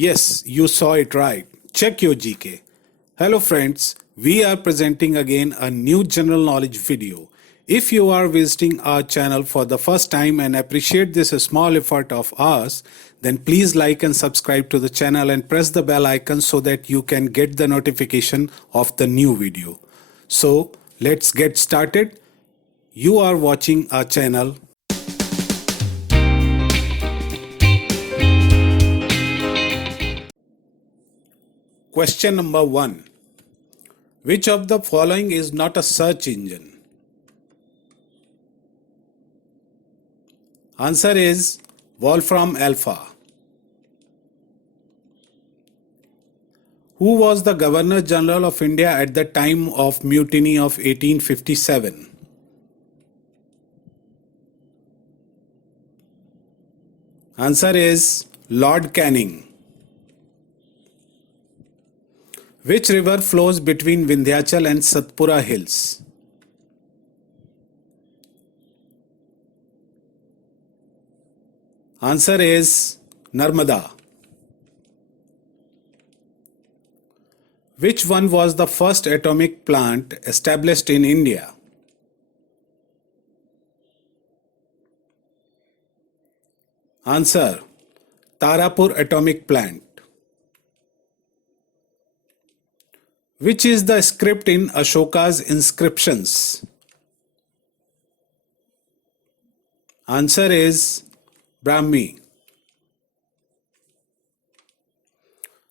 Yes, you saw it right. Check your GK. Hello friends, we are presenting again a new general knowledge video. If you are visiting our channel for the first time and appreciate this small effort of ours, then please like and subscribe to the channel and press the bell icon so that you can get the notification of the new video. So let's get started. You are watching our channel. Question number 1. Which of the following is not a search engine? Answer is Wolfram Alpha. Who was the Governor General of India at the time of Mutiny of 1857? Answer is Lord Canning. Which river flows between Vindhyachal and Satpura hills? Answer is Narmada. Which one was the first atomic plant established in India? Answer Tarapur Atomic Plant. Which is the script in Ashoka's inscriptions? Answer is Brahmi.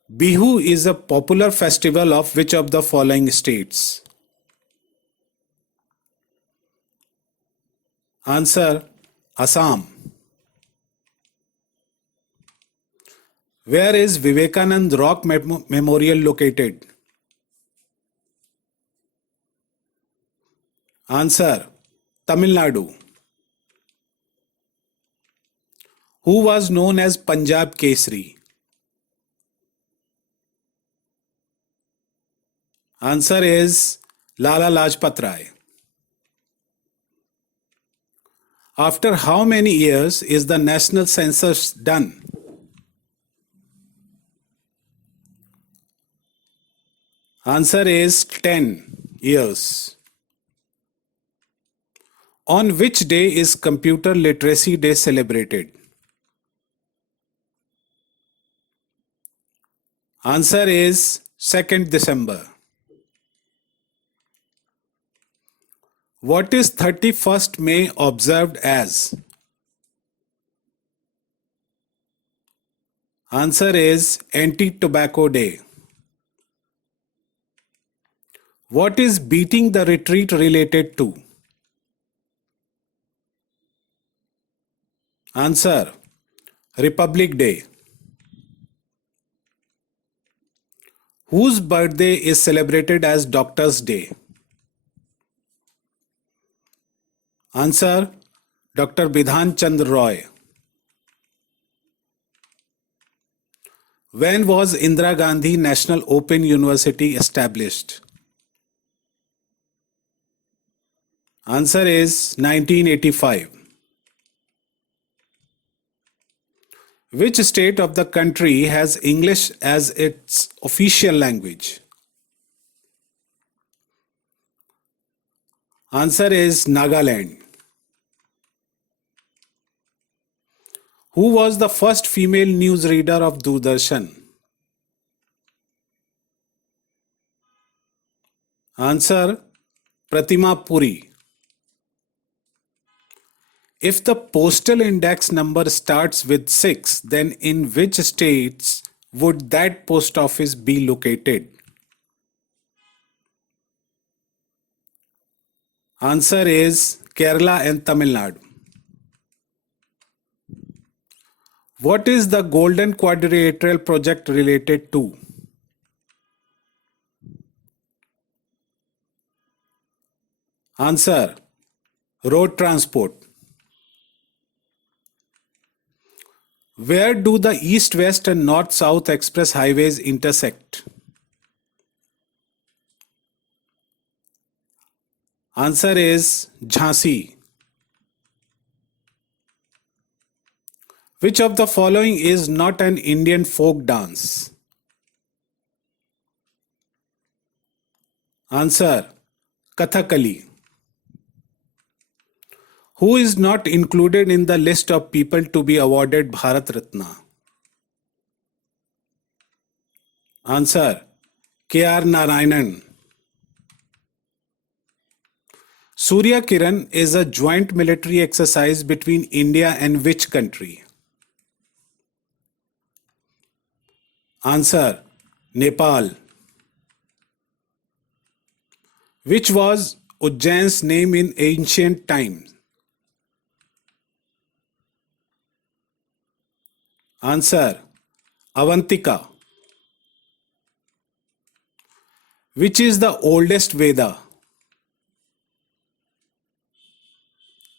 Bihu is a popular festival of which of the following states? Answer Assam. Where is Vivekanand Rock Memorial located? Answer Tamil Nadu. Who was known as Punjab Kesari? Answer is Lala Lajpat Rai. After how many years is the national census done? Answer is 10 years. On which day is Computer Literacy Day celebrated? Answer is 2nd December. What is 31st May observed as? Answer is Anti-Tobacco Day. What is beating the retreat related to? Answer Republic Day. Whose birthday is celebrated as Doctor's Day? Answer Dr. Bidhan Chandra Roy. When was Indira Gandhi National Open University established? Answer is 1985. Which state of the country has English as its official language? Answer is Nagaland. Who was the first female newsreader of Doordarshan? Answer Pratima Puri. If the postal index number starts with 6, then in which states would that post office be located? Answer is Kerala and Tamil Nadu. What is the Golden Quadrilateral project related to? Answer Road transport. Where do the east-west and north-south express highways intersect? Answer is Jhansi. Which of the following is not an Indian folk dance? Answer: Kathakali. Who is not included in the list of people to be awarded Bharat Ratna? Answer: K.R. Narayanan. Surya Kiran is a joint military exercise between India and which country? Answer: Nepal. Which was Ujjain's name in ancient times? Answer: Avantika. Which is the oldest Veda?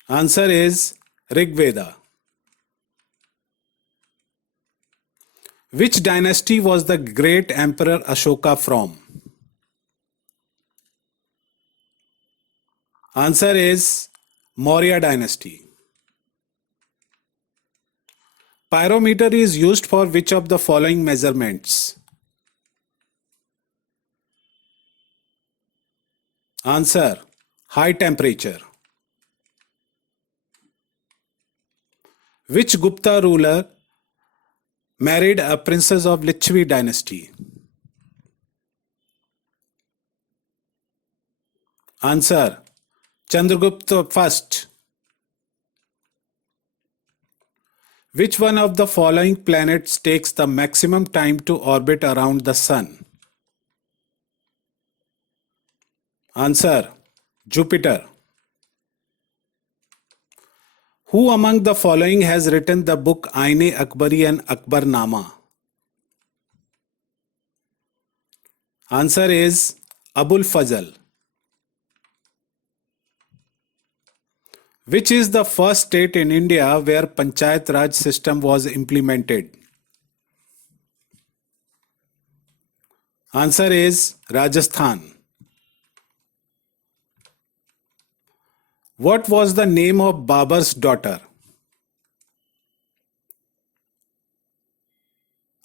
Answer is Rig Veda. Which dynasty was the great emperor Ashoka from? Answer is Maurya dynasty. Pyrometer is used for which of the following measurements? Answer: high temperature. Which Gupta ruler married a princess of Lichvi dynasty? Answer: Chandragupta I. Which one of the following planets takes the maximum time to orbit around the Sun? Answer: Jupiter. Who among the following has written the book Ain-e-Akbari and Akbarnama? Answer is Abul Fazl. Which is the first state in India where Panchayat Raj system was implemented? Answer is Rajasthan. What was the name of Babur's daughter?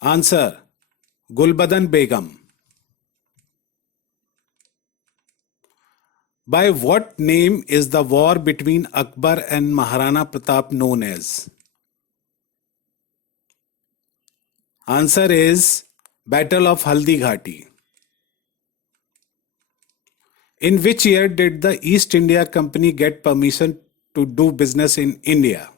Answer: Gulbadan Begum. By what name is the war between Akbar and Maharana Pratap known as? Answer is Battle of Haldi Ghati. In which year did the East India Company get permission to do business in India?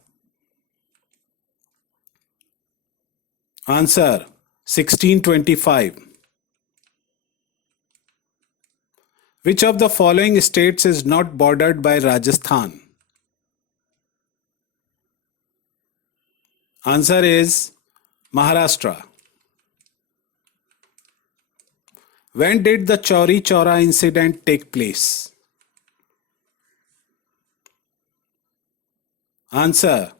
Answer: 1625. Which of the following states is not bordered by Rajasthan? Answer is Maharashtra. When did the Chauri Chaura incident take place? Answer: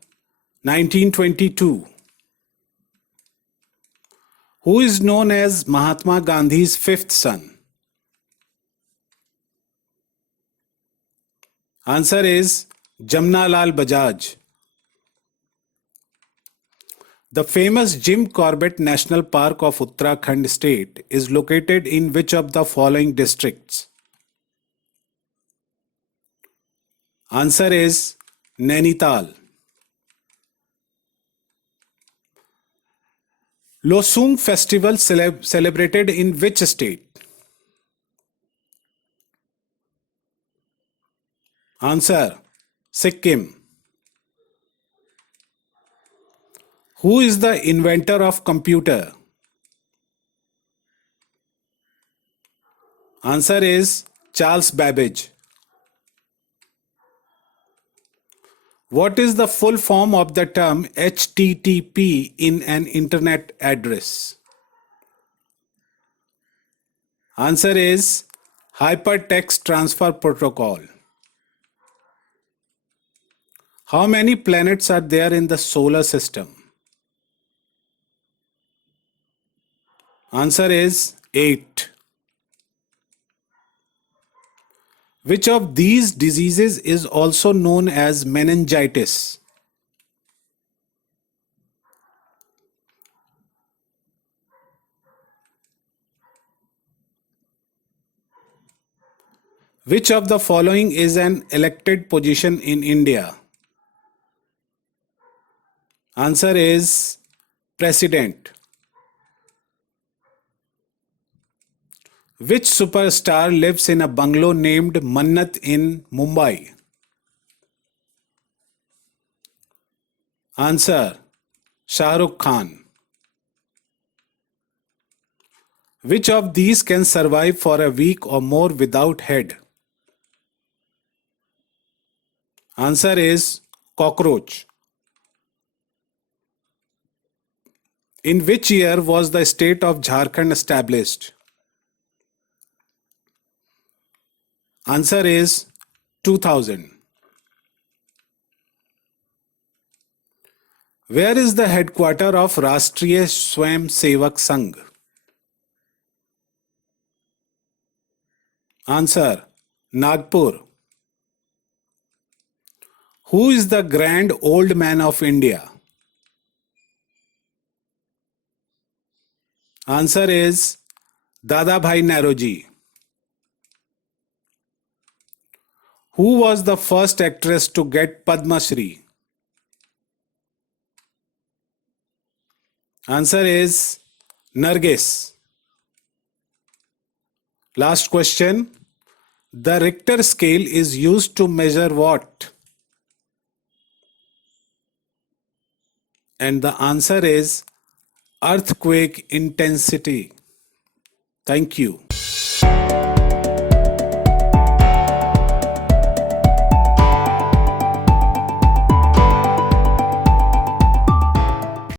1922. Who is known as Mahatma Gandhi's fifth son? Answer is Jamnalal Bajaj. The famous Jim Corbett National Park of Uttarakhand state is located in which of the following districts? Answer is Nainital. Losung festival celebrated in which state? Answer: Sikkim. Who is the inventor of computer? Answer is Charles Babbage. What is the full form of the term HTTP in an internet address? Answer is Hypertext Transfer Protocol. How many planets are there in the solar system? Answer is 8. Which of these diseases is also known as meningitis? Which of the following is an elected position in India? Answer is President. Which superstar lives in a bungalow named Mannat in Mumbai? Answer: Shah Rukh Khan. Which of these can survive for a week or more without head? Answer is cockroach. In which year was the state of Jharkhand established? Answer is 2000. Where is the headquarter of Rashtriya Swayam Sevak Sangh? Answer: Nagpur. Who is the grand old man of India? Answer is Dadabhai Naoroji. Who was the first actress to get Padma Shri? Answer is Nargis. Last question. The Richter scale is used to measure what? And the answer is earthquake intensity. Thank you.